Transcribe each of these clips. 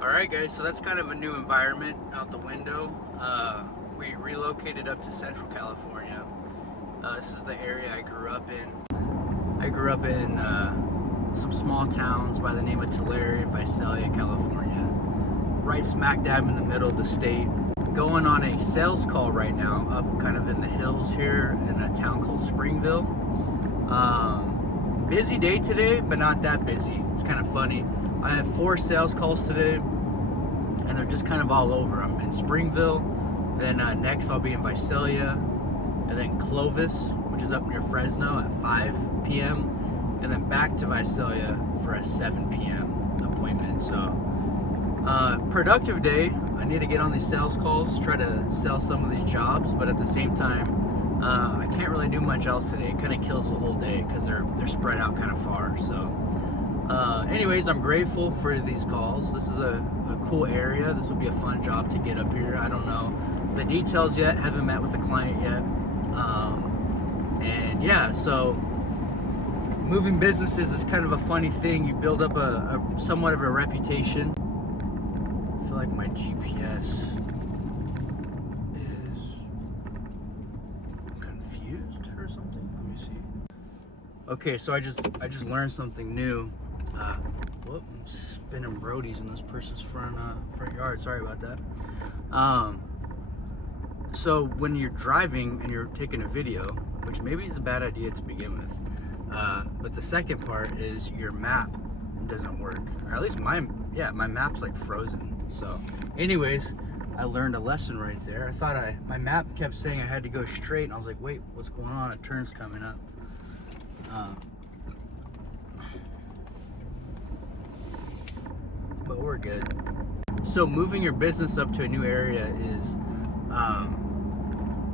Alright guys, so that's kind of a new environment out the window. We relocated up to Central California. This is the area I grew up in. I grew up in some small towns by the name of Tulare and Visalia, California. Right smack dab in the middle of the state. Going on a sales call right now up kind of in the hills here in a town called Springville. Busy day today, but not that busy. It's kind of funny. I have 4 sales calls today, and they're just kind of all over. I'm in Springville, then next I'll be in Visalia, and then Clovis, which is up near Fresno at 5 p.m., and then back to Visalia for a 7 p.m. appointment. So, productive day. I need to get on these sales calls, try to sell some of these jobs, but at the same time, I can't really do much else today. It kind of kills the whole day because they're spread out kind of far. So. Anyways, I'm grateful for these calls. This is a cool area. This would be a fun job to get up here. I don't know the details yet. Haven't met with the client yet. And yeah, so moving businesses is kind of a funny thing. You build up a somewhat of a reputation. I feel like my GPS is confused or something. Let me see. Okay, so I just learned something new. Whoop, I'm spinning roadies in this person's front yard. Sorry about that. So when you're driving and you're taking a video, which maybe is a bad idea to begin with, but the second part is your map doesn't work, or at least my map's like frozen. So, anyways, I learned a lesson right there. I thought my map kept saying I had to go straight, and I was like, wait, what's going on? A turn's coming up. But we're good. So moving your business up to a new area is,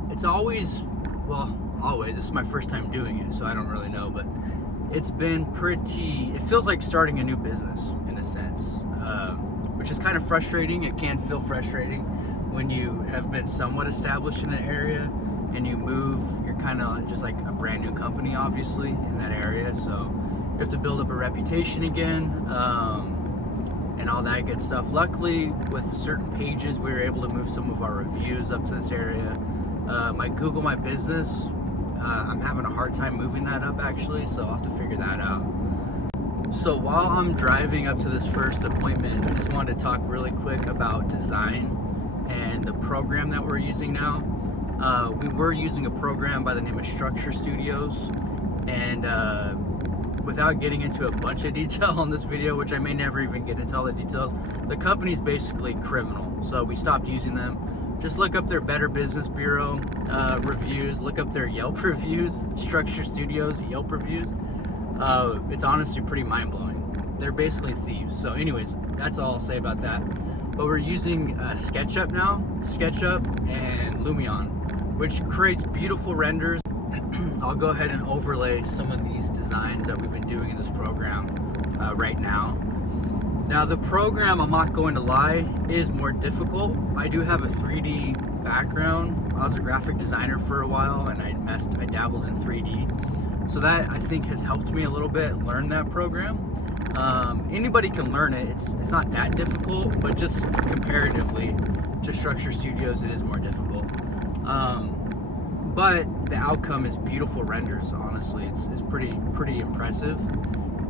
it's always, this is my first time doing it, so I don't really know, but it's been it feels like starting a new business in a sense, which is kind of frustrating. It can feel frustrating when you have been somewhat established in an area and you move, you're kind of just like a brand new company, obviously, in that area, so you have to build up a reputation again, and all that good stuff. Luckily, with certain pages, we were able to move some of our reviews up to this area. My Google My Business, I'm having a hard time moving that up actually, so I'll have to figure that out. So while I'm driving up to this first appointment, I just wanted to talk really quick about design and the program that we're using now. We were using a program by the name of Structure Studios, and without getting into a bunch of detail on this video, which I may never even get into all the details, the company's basically criminal, so we stopped using them. Just look up their Better Business Bureau reviews, look up their Yelp reviews, Structure Studios Yelp reviews. It's honestly pretty mind-blowing. They're basically thieves. So anyways, that's all I'll say about that. But we're using Sketchup now, Sketchup and Lumion, which creates beautiful renders. I'll go ahead and overlay some of these designs that we've been doing in this program right now. Now the program, I'm not going to lie, is more difficult. I do have a 3D background. I was a graphic designer for a while, and I dabbled in 3D. So that, I think, has helped me a little bit learn that program. Anybody can learn it. It's not that difficult, but just comparatively to Structure Studios, it is more difficult. But the outcome is beautiful renders, honestly. It's pretty impressive.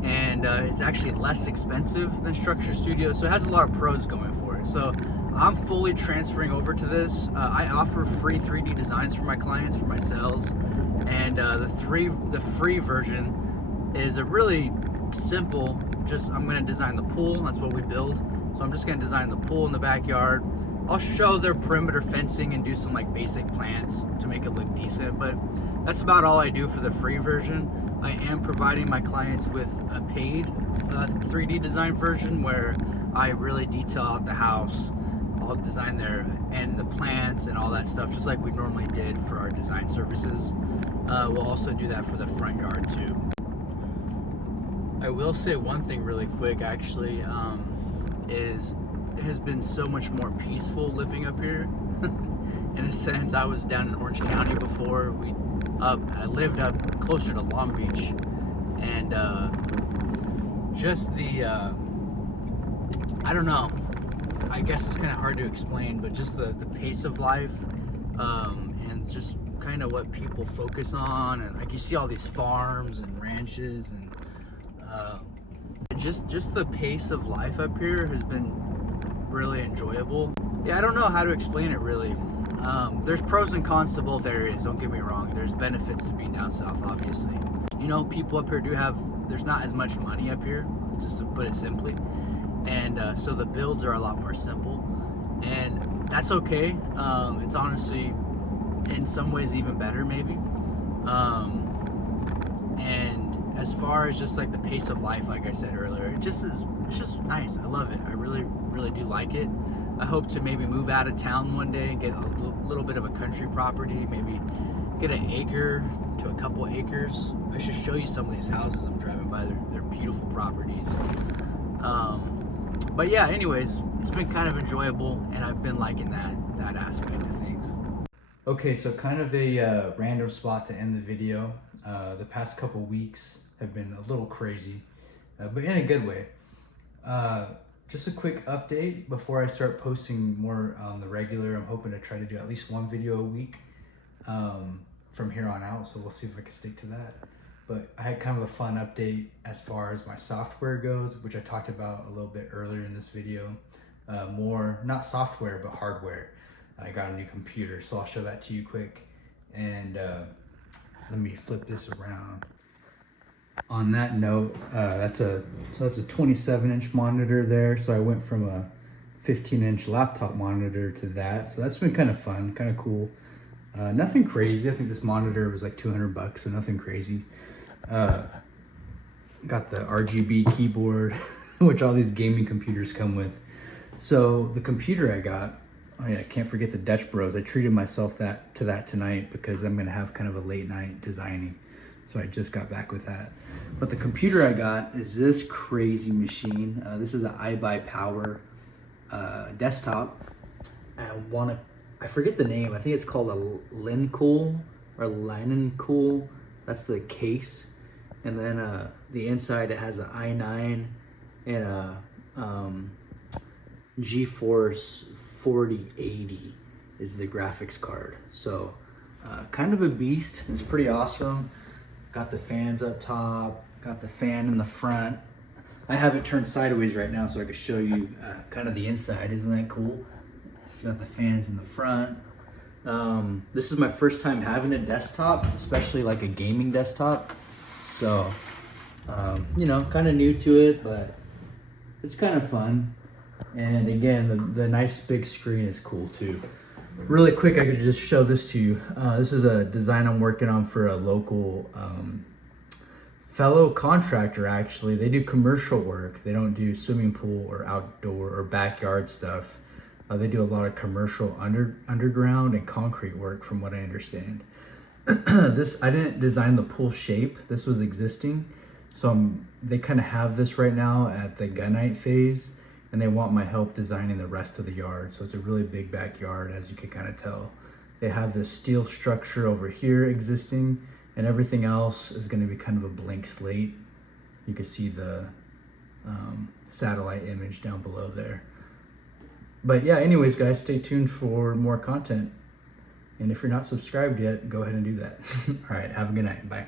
And it's actually less expensive than Structure Studio, so it has a lot of pros going for it. So I'm fully transferring over to this. I offer free 3D designs for my clients, for my sales, and the free version is a really simple, I'm going to design the pool. That's what we build. So I'm just going to design the pool in the backyard. I'll show their perimeter fencing and do some like basic plants to make it look decent, but that's about all I do for the free version. I am providing my clients with a paid 3D design version where I really detail out the house. I'll design the plants and all that stuff, just like we normally did for our design services. We'll also do that for the front yard too. I will say one thing really quick, actually, is it has been so much more peaceful living up here. In a sense, I was down in Orange County before. I lived up closer to Long Beach, and just the I don't know, I guess it's kind of hard to explain, but just the pace of life, and just kind of what people focus on, and like you see all these farms and ranches, and just the pace of life up here has been really enjoyable. Yeah, I don't know how to explain it really. There's pros and cons to both areas, don't get me wrong. There's benefits to being down south, obviously. You know, people up here there's not as much money up here, just to put it simply. And so the builds are a lot more simple. And that's okay. It's honestly, in some ways, even better maybe. And as far as just like the pace of life, like I said earlier, it's just nice. I love it. I really, really do like it. I hope to maybe move out of town one day and get a little bit of a country property, maybe get an acre to a couple acres. I should show you some of these houses I'm driving by. They're beautiful properties. But yeah, anyways, it's been kind of enjoyable, and I've been liking that aspect of things. Okay, so kind of a random spot to end the video. The past couple weeks have been a little crazy, but in a good way. Just a quick update before I start posting more on the regular. I'm hoping to try to do at least one video a week from here on out, so we'll see if I can stick to that. But I had kind of a fun update as far as my software goes, which I talked about a little bit earlier in this video. More, not software, but hardware. I got a new computer, so I'll show that to you quick. And let me flip this around. On that note, that's a 27-inch monitor there. So I went from a 15-inch laptop monitor to that. So that's been kind of fun, kind of cool. Nothing crazy. I think this monitor was like $200, so nothing crazy. Got the RGB keyboard, which all these gaming computers come with. So the computer I got, oh yeah, I can't forget the Dutch Bros. I treated myself to that tonight because I'm gonna have kind of a late night designing. So I just got back with that. But the computer I got is this crazy machine. This is an iBuyPower desktop. I forget the name. I think it's called a Lincool or Linencool. That's the case. And then the inside, it has an i9 and a GeForce 4080 is the graphics card. So kind of a beast. It's pretty awesome. Got the fans up top, got the fan in the front. I have it turned sideways right now so I can show you kind of the inside. Isn't that cool? It's got the fans in the front. This is my first time having a desktop, especially like a gaming desktop. So, you know, kind of new to it, but it's kind of fun. And again, the nice big screen is cool too. Really quick, I could just show this to you. This is a design I'm working on for a local fellow contractor, actually. They do commercial work. They don't do swimming pool or outdoor or backyard stuff. They do a lot of commercial underground and concrete work, from what I understand. I didn't design the pool shape. This was existing. So they kind of have this right now at the gunite phase, and they want my help designing the rest of the yard. So it's a really big backyard, as you can kind of tell. They have this steel structure over here existing, and everything else is going to be kind of a blank slate. You can see the satellite image down below there. But yeah, anyways, guys, stay tuned for more content. And if you're not subscribed yet, go ahead and do that. All right, have a good night. Bye.